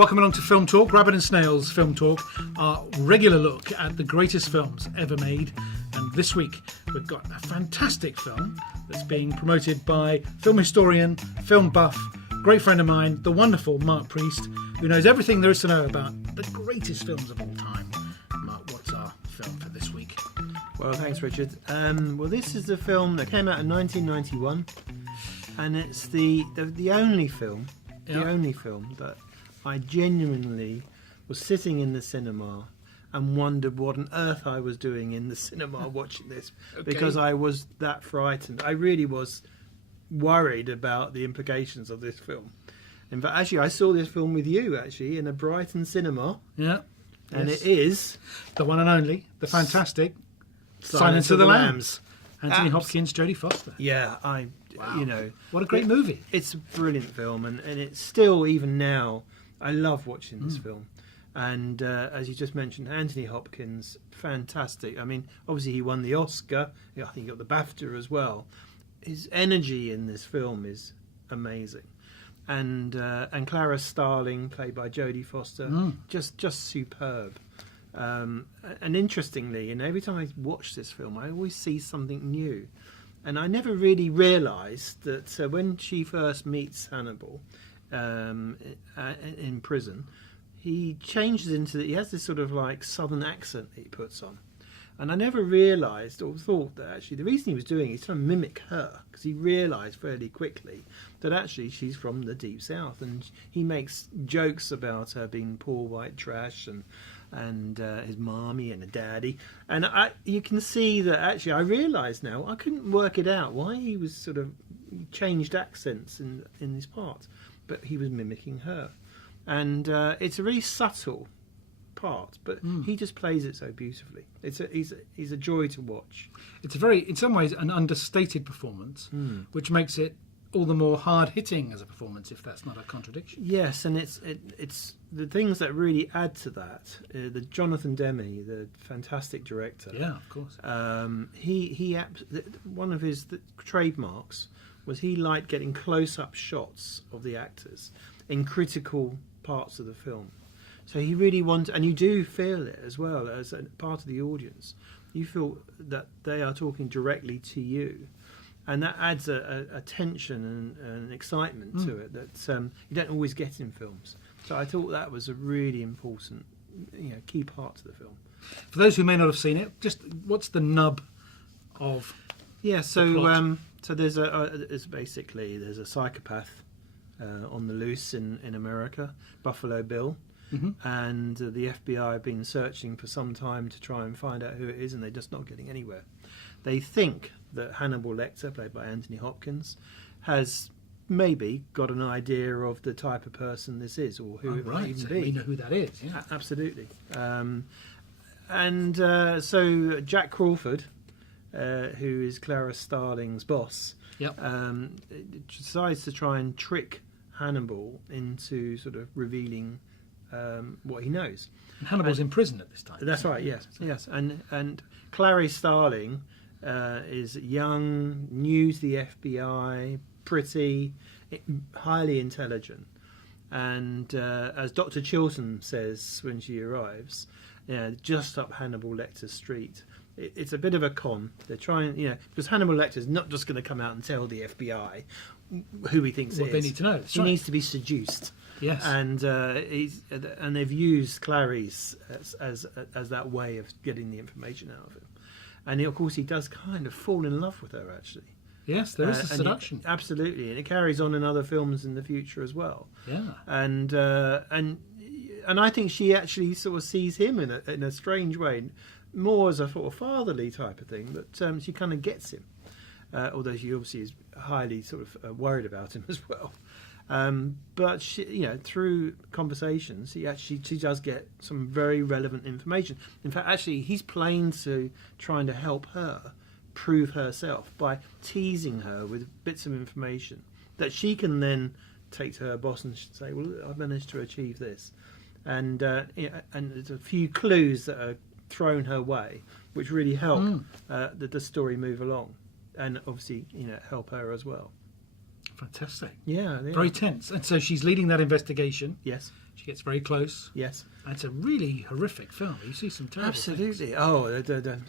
Welcome along to Film Talk, Rabbit and Snails Film Talk, our regular look at the greatest films ever made. And this week we've got a fantastic film that's being promoted by film historian, film buff, great friend of mine, the wonderful Mark Priest, who knows everything there is to know about the greatest films of all time. Mark, what's our film for this week? Well, thanks, Richard. Well, this is a film that came out in 1991, and it's the only film, the only film that I genuinely was sitting in the cinema and wondered what on earth I was doing in the cinema watching this, because I was that frightened. I really was worried about the implications of this film. In fact, actually, I saw this film with you, actually, in a Brighton cinema. Yeah. And it is... the one and only, the fantastic Silence of the Lambs. Anthony Hopkins, Jodie Foster. Yeah, you know... What a great movie. It's a brilliant film, and it's still, even now, I love watching this film. And as you just mentioned, Anthony Hopkins, fantastic. I mean, obviously he won the Oscar. I think he got the BAFTA as well. His energy in this film is amazing. And Clarice Starling, played by Jodie Foster, just superb. And interestingly, you know, every time I watch this film, I always see something new. And I never really realised that when she first meets Hannibal in prison, he changes he has this sort of like southern accent that he puts on. And I never realised or thought that actually the reason he was doing it is trying to mimic her, because he realised fairly quickly that actually she's from the Deep South, and he makes jokes about her being poor white trash and his mommy and a daddy. And you can see that actually I realised now, I couldn't work it out why he was sort of changed accents in this part, but he was mimicking her. And it's a really subtle part, but he just plays it so beautifully. He's a joy to watch. It's in some ways, an understated performance, which makes it all the more hard-hitting as a performance, if that's not a contradiction. Yes, and it's the things that really add to that. The Jonathan Demme, the fantastic director. Yeah, of course. One of his trademarks was he liked getting close-up shots of the actors in critical parts of the film. So he really wanted, and you do feel it as well as a part of the audience. You feel that they are talking directly to you, and that adds a tension and excitement to it that you don't always get in films. So I thought that was a really important, key part to the film. For those who may not have seen it, just what's the nub of? Yeah, so the plot? So there's a psychopath on the loose in America, Buffalo Bill. And the FBI have been searching for some time to try and find out who it is, and they're just not getting anywhere. They think that Hannibal Lecter, played by Anthony Hopkins, has maybe got an idea of the type of person this is, or who it might even be. We know who that is. Yeah. Absolutely. So Jack Crawford, who is Clarice Starling's boss, decides to try and trick Hannibal into sort of revealing what he knows. And Hannibal's in prison at this time. That's right. Yes. And Clarice Starling is young, new to the FBI, pretty, highly intelligent, and as Dr. Chilton says when she arrives, just up Hannibal Lecter's street. It's a bit of a con. They're trying, because Hannibal Lecter's not just going to come out and tell the FBI who he thinks it is. They need to know. He needs to be seduced. Yes, and they've used Clarice as that way of getting the information out of him, and of course he does kind of fall in love with her actually. Yes, there is a seduction. Absolutely, and it carries on in other films in the future as well. Yeah, and I think she actually sort of sees him in a strange way, more as a sort of fatherly type of thing, but she kind of gets him, although she obviously is highly sort of worried about him as well. But she, through conversations, she does get some very relevant information. In fact, actually, he's playing to trying to help her prove herself by teasing her with bits of information that she can then take to her boss and say, "Well, I've managed to achieve this," and there's a few clues that are thrown her way, which really help the story move along, and obviously help her as well. Fantastic. Yeah. Very tense. And so she's leading that investigation. Yes. Yes. She gets very close. Yes. And it's a really horrific film. You see some terrible Absolutely. things. Oh,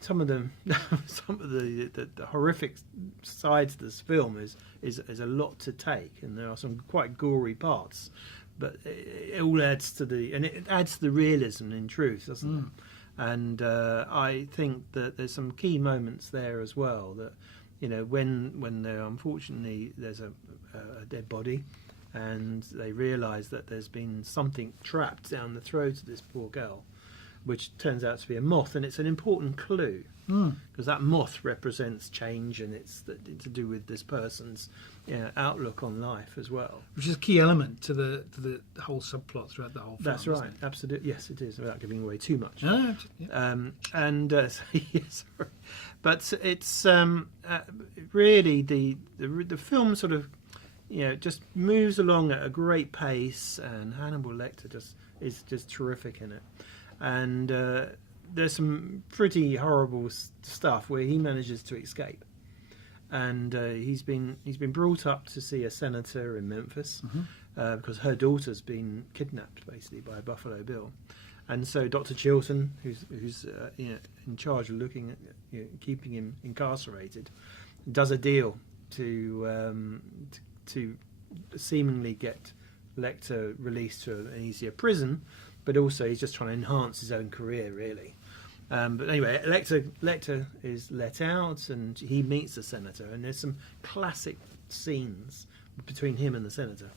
some of them, some of the horrific sides of this film is a lot to take, and there are some quite gory parts, but it all adds to the realism in truth, doesn't it? And I think that there's some key moments there as well. That when there unfortunately there's a dead body, and they realise that there's been something trapped down the throat of this poor girl, which turns out to be a moth, and it's an important clue because that moth represents change, and it's to do with this person's outlook on life as well. Which is a key element to the whole subplot throughout the whole film. That's right, absolutely. Yes, it is, without giving away too much. No, yeah. Yes, but it's really the film sort of just moves along at a great pace, and Hannibal Lecter is just terrific in it. And there's some pretty horrible stuff where he manages to escape, and he's been brought up to see a senator in Memphis because her daughter's been kidnapped basically by Buffalo Bill, and so Dr. Chilton, who's in charge of looking at keeping him incarcerated, does a deal to seemingly get Lecter released to an easier prison, but also he's just trying to enhance his own career, really. But anyway, Lecter is let out, and he meets the senator, and there's some classic scenes between him and the senator.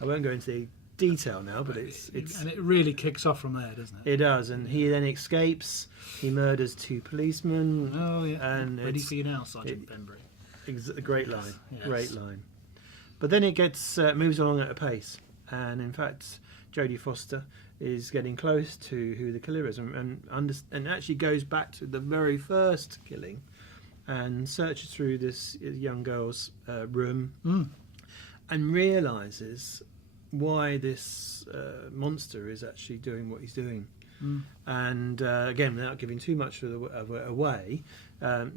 I won't go into the detail now, but it's and it really kicks off from there, doesn't it? It does, and he then escapes. He murders 2 policemen. Oh yeah, and ready for you now, Sergeant Pembury. A great line, Yes. Great line. But then it gets moves along at a pace, and in fact, Jodie Foster is getting close to who the killer is, and actually goes back to the very first killing, and searches through this young girl's room, and realizes why this monster is actually doing what he's doing. And again, without giving too much away,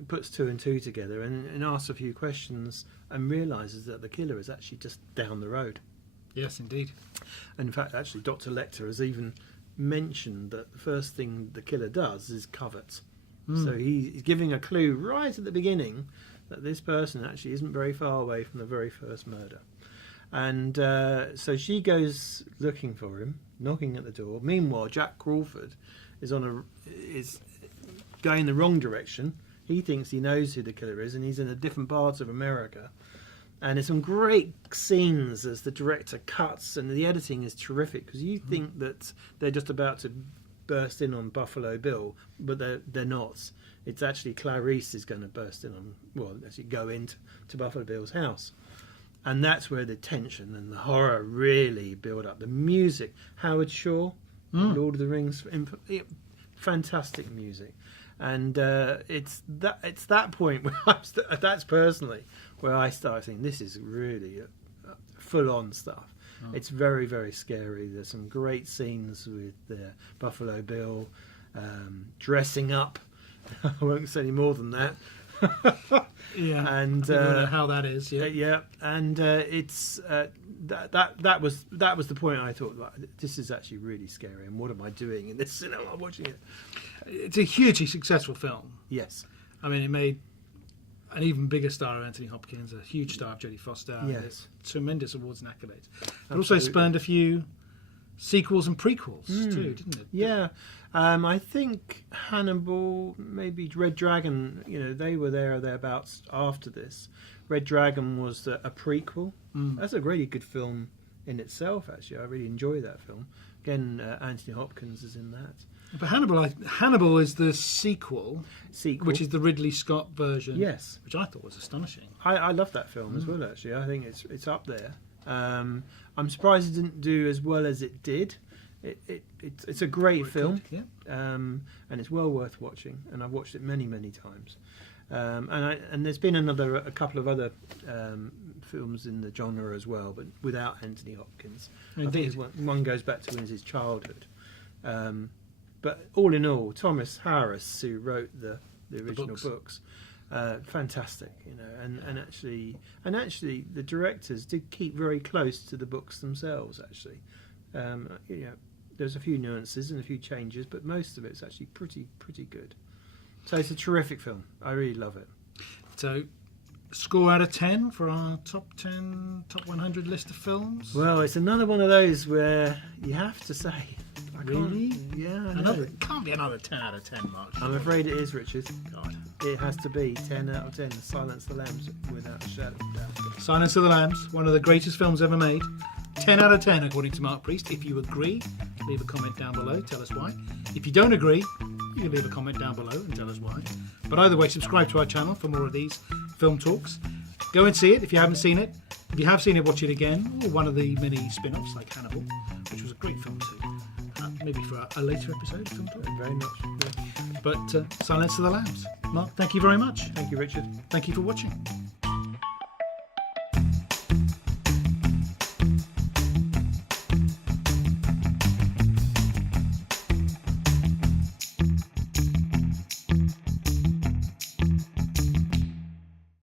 puts 2 and 2 together and asks a few questions, and realises that the killer is actually just down the road. Yes, indeed. And in fact, actually, Dr. Lecter has even mentioned that the first thing the killer does is covet. So he's giving a clue right at the beginning that this person actually isn't very far away from the very first murder. And so she goes looking for him, knocking at the door. Meanwhile, Jack Crawford is going the wrong direction. He thinks he knows who the killer is, and he's in a different part of America. And there's some great scenes as the director cuts, and the editing is terrific, because you think that they're just about to burst in on Buffalo Bill, but they're not. It's actually Clarice is going to burst in on, actually go into Buffalo Bill's house. And that's where the tension and the horror really build up. The music, Howard Shore, Lord of the Rings, fantastic music. And it's that point where that's personally where I start thinking this is really full-on stuff. It's very, very scary. There's some great scenes with Buffalo Bill dressing up. I won't say any more than that. Yeah, and I don't know how that is. Yeah, and it's that was the point. I thought, this is actually really scary, and what am I doing in this cinema watching it? It's a hugely successful film. Yes, I mean, it made an even bigger star of Anthony Hopkins, a huge star of Jodie Foster. Yes, tremendous awards and accolades, but also spurned a few sequels and prequels too, didn't it? Yeah. I think Hannibal, maybe Red Dragon, they were thereabouts after this. Red Dragon was a prequel. That's a really good film in itself, actually. I really enjoy that film. Again, Anthony Hopkins is in that. But Hannibal is the sequel, which is the Ridley Scott version. Yes. Which I thought was astonishing. I love that film as well, actually. I think it's up there. I'm surprised it didn't do as well as it did. It's a great film, and it's well worth watching. And I've watched it many, many times. And there's been a couple of other films in the genre as well, but without Anthony Hopkins. Indeed. I think one goes back to his childhood. But all in all, Thomas Harris, who wrote the original books, fantastic, and actually the directors did keep very close to the books themselves, actually. There's a few nuances and a few changes, but most of it's actually pretty good. So it's a terrific film. I really love it. So, score out of 10 for our top 100 list of films. Well, it's another one of those where you have to say, Really? Yeah, I know. It can't be another 10 out of 10, Mark. I'm afraid it is, Richard. God. It has to be 10 out of 10. Silence of the Lambs, without a shadow of doubt. Silence of the Lambs, one of the greatest films ever made. 10 out of 10, according to Mark Priest. If you agree, leave a comment down below. Tell us why. If you don't agree, you can leave a comment down below and tell us why. But either way, subscribe to our channel for more of these film talks. Go and see it if you haven't seen it. If you have seen it, watch it again. Or one of the many spin-offs like Hannibal, which was a great film too. Maybe for a later episode of Film Talk. Very much. Yeah. But Silence of the Lambs. Mark, thank you very much. Thank you, Richard. Thank you for watching.